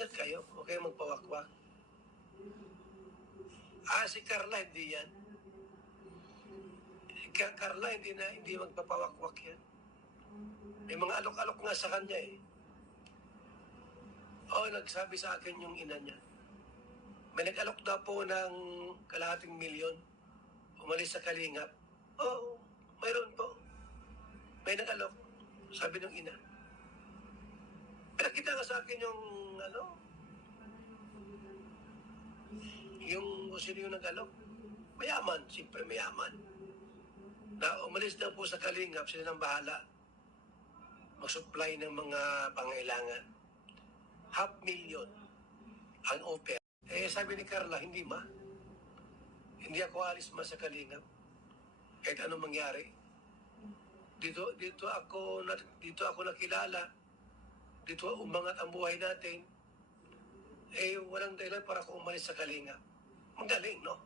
mag-ingat kayo. Huwag kayong magpawakwak. Si Carla, hindi yan. Carla, hindi magpapawakwak yan. May mga alok-alok nga sa kanya eh. Nagsabi sa akin yung ina niya. May nag-alok daw po ng kalahating milyon. Umalis sa Kalingap. Mayroon po. May nag-alok. Sabi ng ina. Pinakita nga sa akin yung yung sino yung nag-alok. Mayaman, siyempre mayaman. Na umalis daw po sa Kalingap, sila nang bahala mag-supply ng mga pangailangan. 500,000 ang offer. Sabi ni Carla, hindi ma. Hindi ako alis ma sa Kalingap. Kahit anong mangyari. Dito ako nakilala. Dito umangat ang buhay natin. Walang dahilan para ako umalis sa Kalingap. Magaling, no?